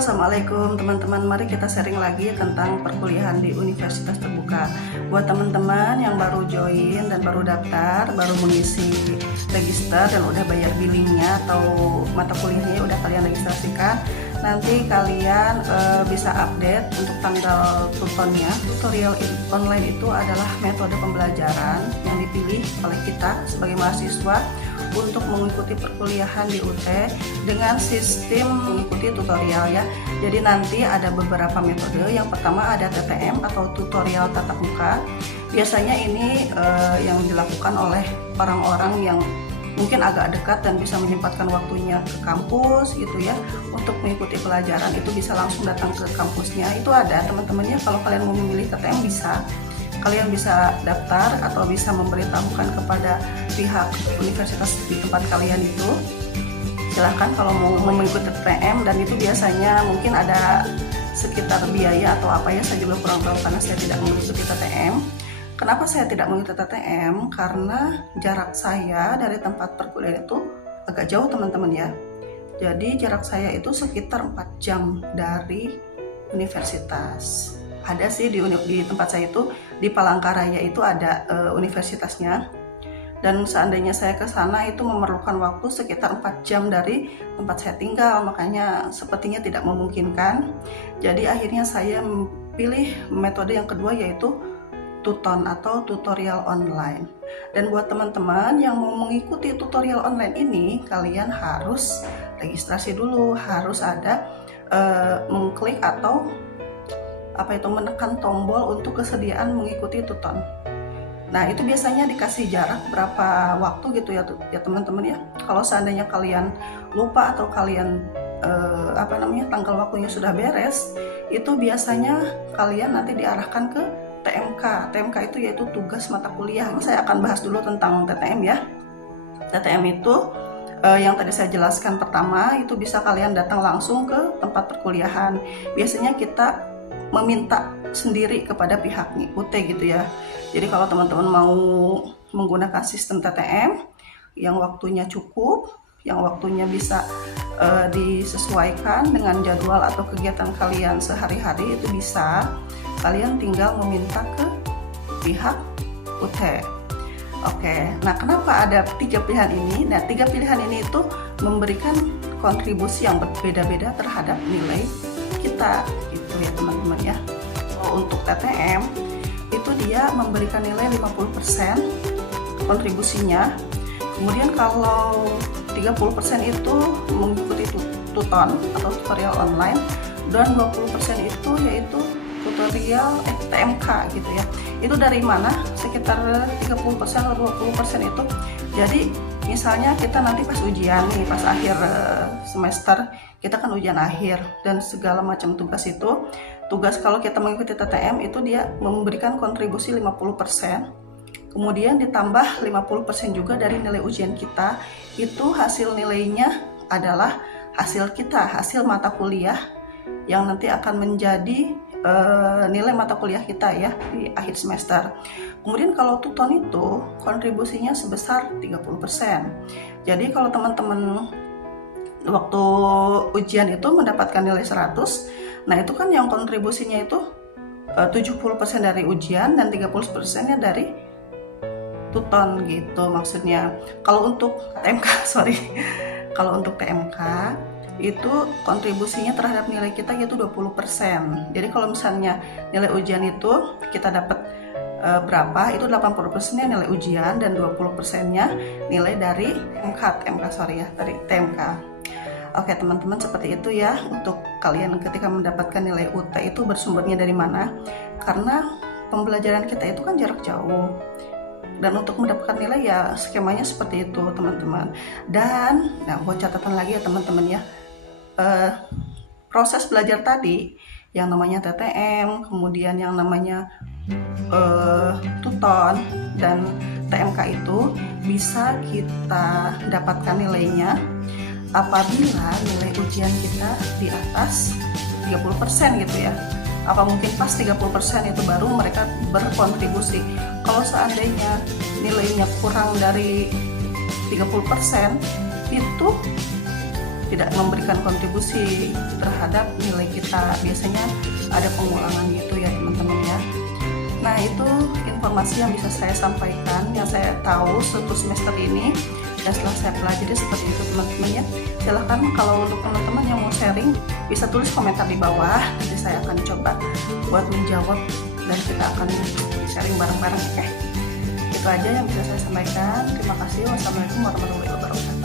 Assalamualaikum teman-teman, mari kita sharing lagi tentang perkuliahan di Universitas Terbuka. Buat teman-teman yang baru join dan baru daftar, baru mengisi register dan udah bayar billingnya atau mata kuliahnya udah kalian registrasikan, nanti kalian bisa update untuk tanggal tutornya. Tutorial online itu adalah metode pembelajaran yang dipilih oleh kita sebagai mahasiswa untuk mengikuti perkuliahan di UT dengan sistem mengikuti tutorial ya. Jadi nanti ada beberapa metode. Yang pertama ada TTM atau tutorial tatap muka. Biasanya ini yang dilakukan oleh orang-orang yang mungkin agak dekat dan bisa menyempatkan waktunya ke kampus gitu ya, untuk mengikuti pelajaran. Itu bisa langsung datang ke kampusnya. Itu ada teman-temannya. Kalau kalian mau memilih TTM bisa, kalian bisa daftar atau bisa memberitahukan kepada pihak universitas di tempat kalian itu. Silahkan kalau mau mengikuti TTM, dan itu biasanya mungkin ada sekitar biaya atau apa ya, saya juga kurang tahu karena saya tidak mengikuti TTM. Kenapa saya tidak mengikuti TTM? Karena jarak saya dari tempat perkuliahan itu agak jauh teman-teman ya. Jadi jarak saya itu sekitar 4 jam dari universitas. Ada sih di tempat saya itu, di Palangkaraya itu ada universitasnya, dan seandainya saya ke sana itu memerlukan waktu sekitar 4 jam dari tempat saya tinggal, makanya sepertinya tidak memungkinkan. Jadi akhirnya saya pilih metode yang kedua, yaitu Tuton atau tutorial online. Dan buat teman-teman yang mau mengikuti tutorial online ini, kalian harus registrasi dulu, harus ada mengklik atau menekan tombol untuk kesediaan mengikuti Tuton. Nah, itu biasanya dikasih jarak berapa waktu gitu ya teman-teman ya. Kalau seandainya kalian lupa atau kalian tanggal waktunya sudah beres, itu biasanya kalian nanti diarahkan ke TMK. TMK itu yaitu tugas mata kuliah. Ini saya akan bahas dulu tentang TTM ya. TTM itu yang tadi saya jelaskan pertama, itu bisa kalian datang langsung ke tempat perkuliahan. Biasanya kita meminta sendiri kepada pihak UT gitu ya. Jadi kalau teman-teman mau menggunakan sistem TTM yang waktunya cukup, yang waktunya bisa disesuaikan dengan jadwal atau kegiatan kalian sehari-hari, itu bisa kalian tinggal meminta ke pihak UT. Oke, nah kenapa ada 3 pilihan ini? Nah, 3 pilihan ini itu memberikan kontribusi yang berbeda-beda terhadap nilai kita gitu ya teman-teman ya. Untuk TTM itu dia memberikan nilai 50% kontribusinya. Kemudian kalau 30% itu mengikuti Tuton atau tutorial online, dan 20% itu yaitu tutorial TMK gitu ya. Itu dari mana? Sekitar 30% atau 20% itu. Jadi misalnya kita nanti pas ujian nih, pas akhir semester, kita kan ujian akhir dan segala macam tugas itu. Tugas kalau kita mengikuti TTM itu dia memberikan kontribusi 50%. Kemudian ditambah 50% juga dari nilai ujian kita. Itu hasil nilainya adalah hasil kita, hasil mata kuliah yang nanti akan menjadi nilai mata kuliah kita ya di akhir semester. Kemudian kalau Tuton itu kontribusinya sebesar 30%. Jadi kalau teman-teman waktu ujian itu mendapatkan nilai 100, nah itu kan yang kontribusinya itu 70% dari ujian dan 30%-nya dari Tuton gitu maksudnya. Kalau untuk TMK, kalau untuk TMK itu kontribusinya terhadap nilai kita yaitu 20%. Jadi kalau misalnya nilai ujian itu kita dapat berapa, itu 80%-nya nilai ujian dan 20%-nya nilai dari dari TMK. Oke teman-teman, seperti itu ya untuk kalian ketika mendapatkan nilai UT itu bersumbernya dari mana. Karena pembelajaran kita itu kan jarak jauh, dan untuk mendapatkan nilai ya skemanya seperti itu teman-teman. Dan nah, buat catatan lagi ya teman-teman ya, proses belajar tadi yang namanya TTM, kemudian yang namanya Tuton dan TMK itu bisa kita dapatkan nilainya apabila nilai ujian kita di atas 30% gitu ya. Apa mungkin pas 30% itu baru mereka berkontribusi. Kalau seandainya nilainya kurang dari 30%, itu tidak memberikan kontribusi terhadap nilai kita. Biasanya ada pengulangan gitu ya teman-teman ya. Nah itu informasi yang bisa saya sampaikan, yang saya tahu satu semester ini dan setelah saya pelajari seperti itu teman-teman ya. Silahkan kalau untuk teman-teman yang mau sharing bisa tulis komentar di bawah, nanti saya akan coba buat menjawab dan kita akan sharing bareng-bareng ya. Itu aja yang bisa saya sampaikan. Terima kasih. Wassalamualaikum warahmatullahi wabarakatuh.